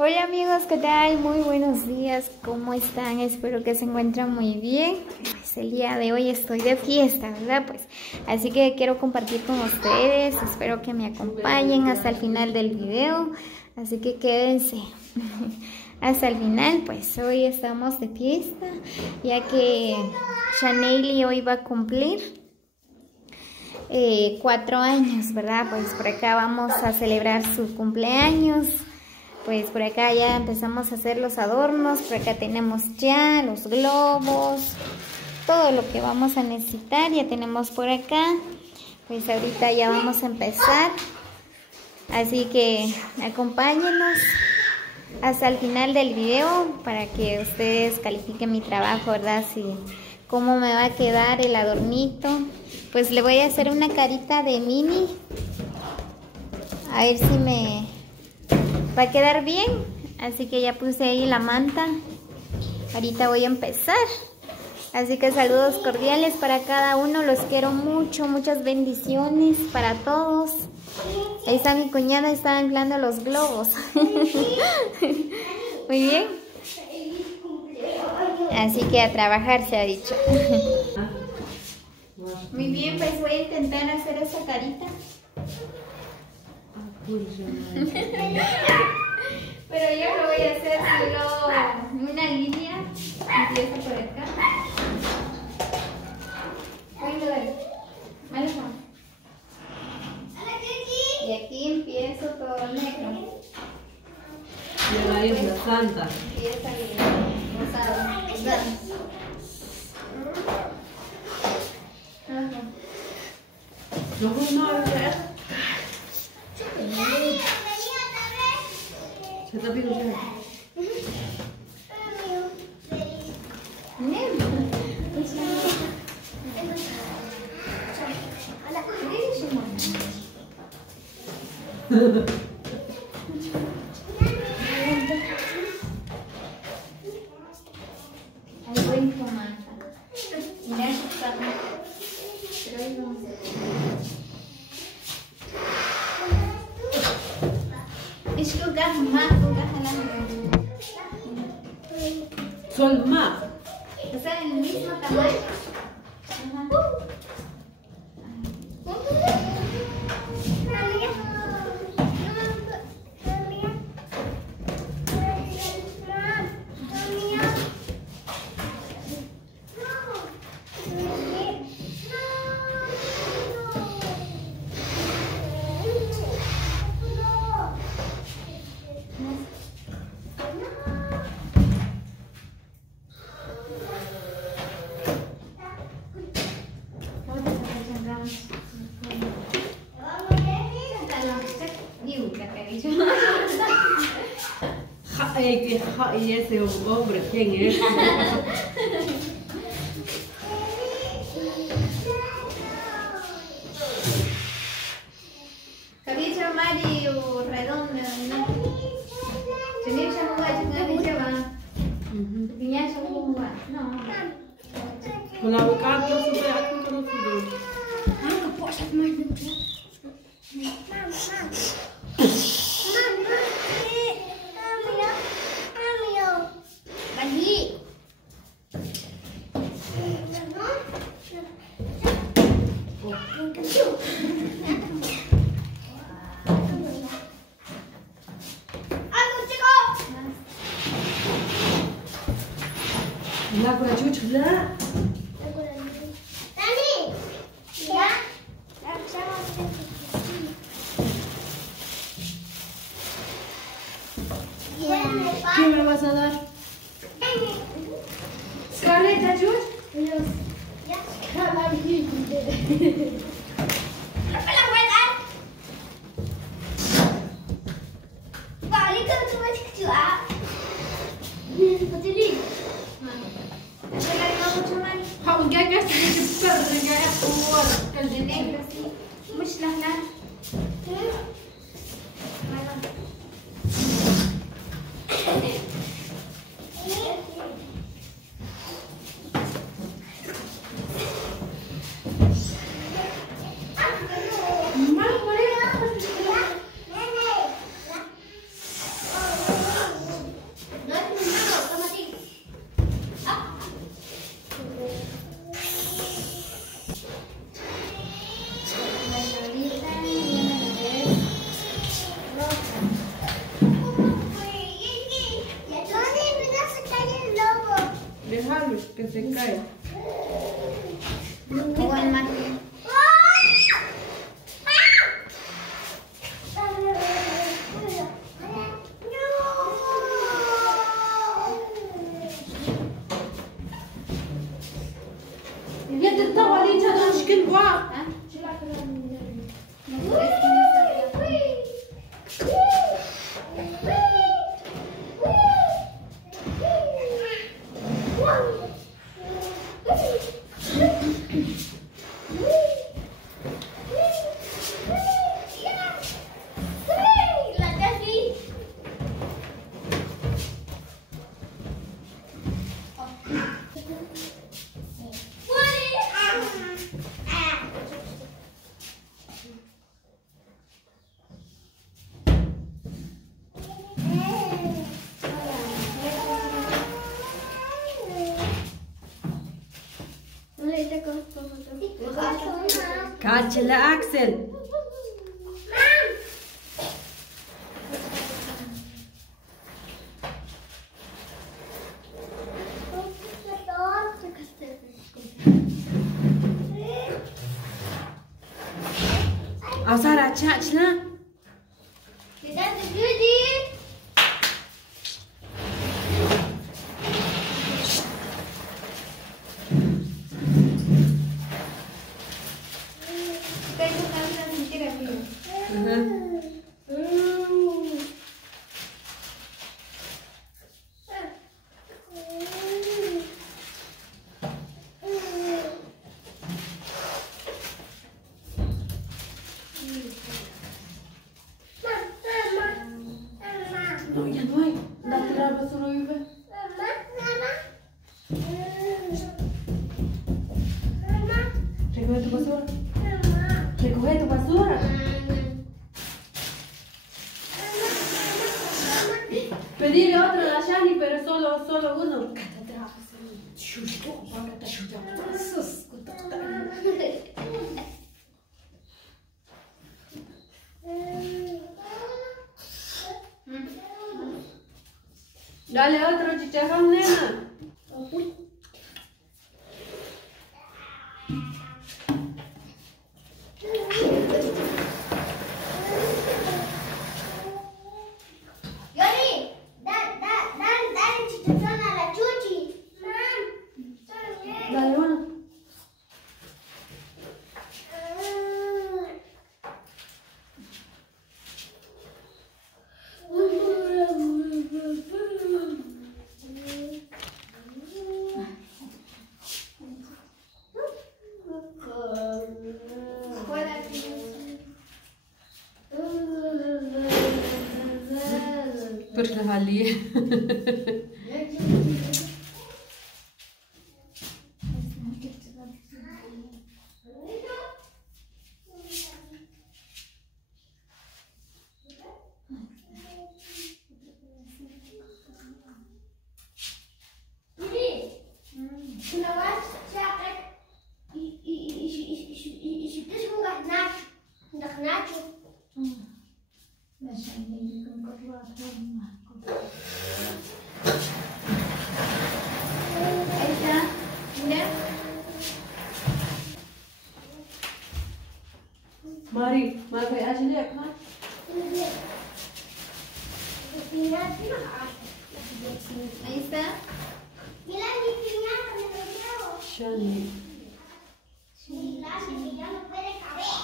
Hola amigos, ¿qué tal? Muy buenos días, ¿cómo están? Espero que se encuentren muy bien. Pues el día de hoy estoy de fiesta, ¿verdad? Pues así que quiero compartir con ustedes, espero que me acompañen hasta el final del video, así que quédense hasta el final. Pues hoy estamos de fiesta, ya que Chanely hoy va a cumplir 4 años, ¿verdad? Pues por acá vamos a celebrar su cumpleaños. Pues por acá ya empezamos a hacer los adornos, por acá tenemos ya los globos, todo lo que vamos a necesitar ya tenemos por acá. Pues ahorita ya vamos a empezar, así que acompáñenos hasta el final del video para que ustedes califiquen mi trabajo, ¿verdad? Si cómo me va a quedar el adornito. Pues le voy a hacer una carita de Minnie, a ver si me va a quedar bien. Así que ya puse ahí la manta. Ahorita voy a empezar. Así que saludos cordiales para cada uno. Los quiero mucho. Muchas bendiciones para todos. Ahí está mi cuñada. Está inflando los globos. Muy bien. Así que a trabajar se ha dicho. Muy bien, pues voy a intentar hacer esa carita. Pero yo lo voy a hacer solo una línea. Empiezo por acá. Y aquí empiezo todo negro. Y ahora es la santa. Empieza el rosado. No puedo no ver. Se está pidiendo ya. Ahí voy con manta. Mira, está. Pero ahí vamos a hacer. Son más. O sea, el mismo tamaño. Y ese hombre, ¿quién es? Cabello amarillo redondo, ¿no? Tenía ya no. Con la boca no se ve aquí con los La con la chuchula. ¿Qué me vas a dar? Scarlett, ayúd. El de negro, sí. Much la. Báchale a Axel. Sara, chachla. No, ya no hay. Date la basura, Vive. Recoge tu basura. Recoge tu basura. Pedile otro a la Shani, pero solo uno. Dale otro chicharrón, nena. Dale uno. Perna ali. Mari, Mari, aja lihat, Mari. Ahí está. Mira mi piñata, me lo llevo. Shani. Sí, gracias, que ya no puede caber.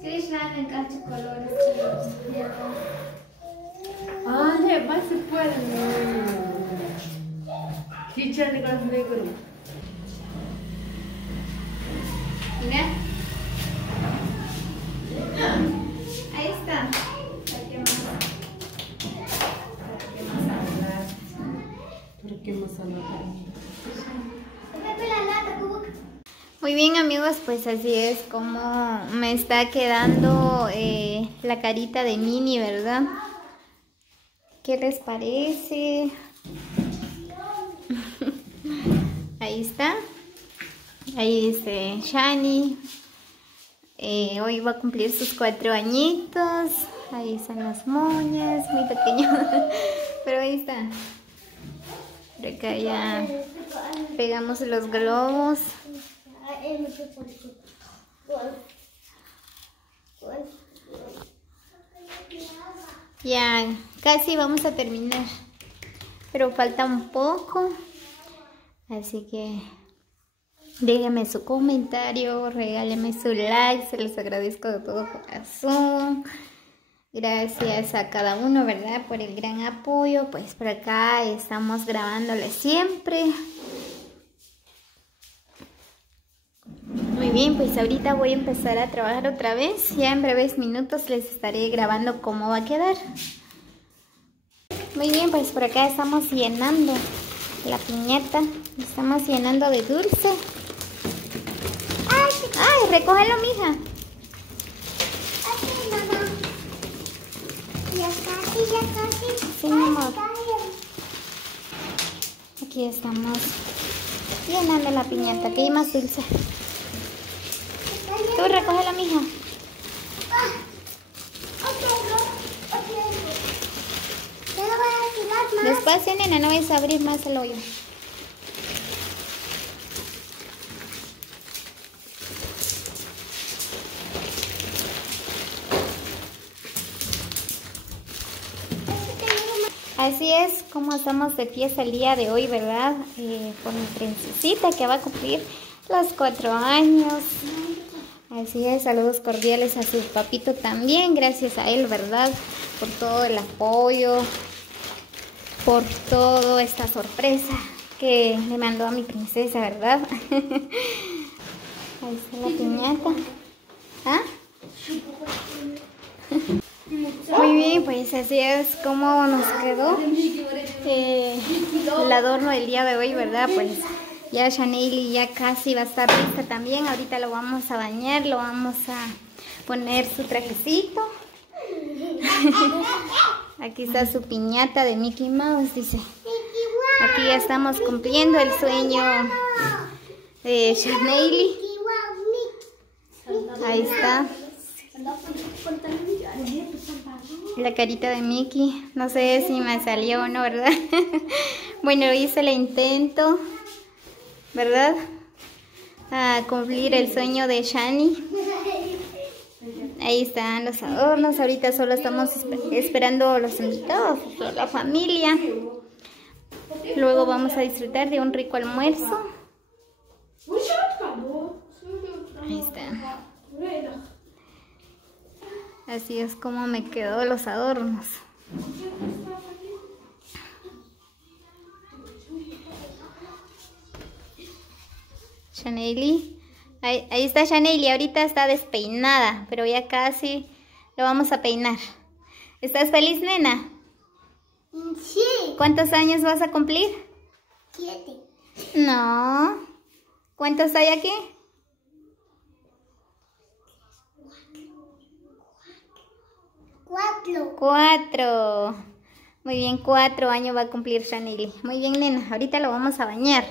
Sí, ya me encantan colores. Ah, lihat, masih puede. Chicha de con negro. Mira. Ahí está. ¿Qué más? ¿Por qué más hablar? Pepe la lata, ¿cómo? Muy bien, amigos, pues así es como me está quedando la carita de Minnie, ¿verdad? ¿Qué les parece? Ahí está. Ahí dice Shani. Hoy va a cumplir sus 4 añitos. Ahí están las moñas, muy pequeño. Pero ahí está. Por acá ya pegamos los globos. Ya casi vamos a terminar, pero falta un poco, así que déjenme su comentario, regálenme su like, se los agradezco de todo corazón. Gracias a cada uno, ¿verdad? Por el gran apoyo. Pues por acá estamos grabándole siempre. Muy bien, pues ahorita voy a empezar a trabajar otra vez. Ya en breves minutos les estaré grabando cómo va a quedar. Muy bien, pues por acá estamos llenando la piñata. Estamos llenando de dulce. ¡Ay, recógelo, mija! Así, mamá. Ya casi, ya casi. Sí, mi amor. Aquí estamos llenando la piñata, que hay más dulce. Tú recógela, mija. Despacio, nena, no vayas a abrir más el hoyo. Así es como estamos de fiesta el día de hoy, ¿verdad? Por mi princesita que va a cumplir los 4 años. Así es, saludos cordiales a su papito también, gracias a él, ¿verdad? Por todo el apoyo, por toda esta sorpresa que le mandó a mi princesa, ¿verdad? Ahí está la piñata. ¿Ah? Muy bien, pues así es como nos quedó el adorno del día de hoy, ¿verdad? Pues ya Chanely ya casi va a estar lista también. Ahorita lo vamos a bañar, lo vamos a poner su trajecito. Aquí está su piñata de Mickey Mouse, dice. Aquí ya estamos cumpliendo el sueño de Chanely. Ahí está la carita de Mickey. No sé si me salió o no, ¿verdad? Bueno, hice el intento, ¿verdad? A cumplir el sueño de Shani. Ahí están los adornos. Ahorita solo estamos esperando los invitados, la familia. Luego vamos a disfrutar de un rico almuerzo. Ahí está. Así es como me quedó los adornos. Chanely. Ahí está Chanely. Ahorita está despeinada, pero ya casi lo vamos a peinar. ¿Estás feliz, nena? Sí. ¿Cuántos años vas a cumplir? 7. No. ¿Cuántos hay aquí? 4. 4. Muy bien, 4 años va a cumplir Chanely. Muy bien, nena. Ahorita lo vamos a bañar.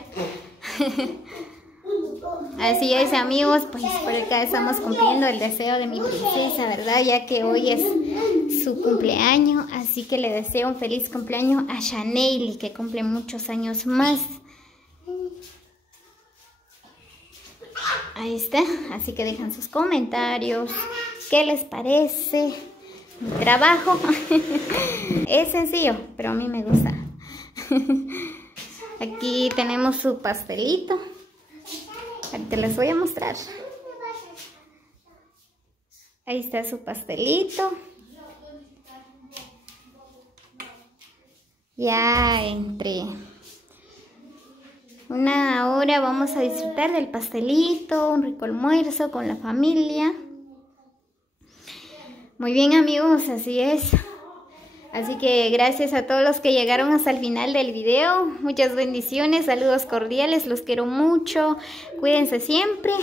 Así es, amigos, pues por acá estamos cumpliendo el deseo de mi princesa, ¿verdad? Ya que hoy es su cumpleaños, así que le deseo un feliz cumpleaños a Chanely, que cumple muchos años más. Ahí está, así que dejan sus comentarios, ¿qué les parece mi trabajo? Es sencillo, pero a mí me gusta. Aquí tenemos su pastelito. Te les voy a mostrar. Ahí está su pastelito. Ya entre una hora vamos a disfrutar del pastelito, un rico almuerzo con la familia. Muy bien, amigos, así es. Así que gracias a todos los que llegaron hasta el final del video. Muchas bendiciones, saludos cordiales, los quiero mucho. Cuídense siempre.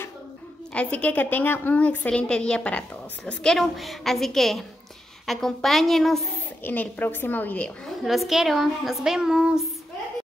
Así que tengan un excelente día para todos. Los quiero. Así que acompáñenos en el próximo video. Los quiero. Nos vemos.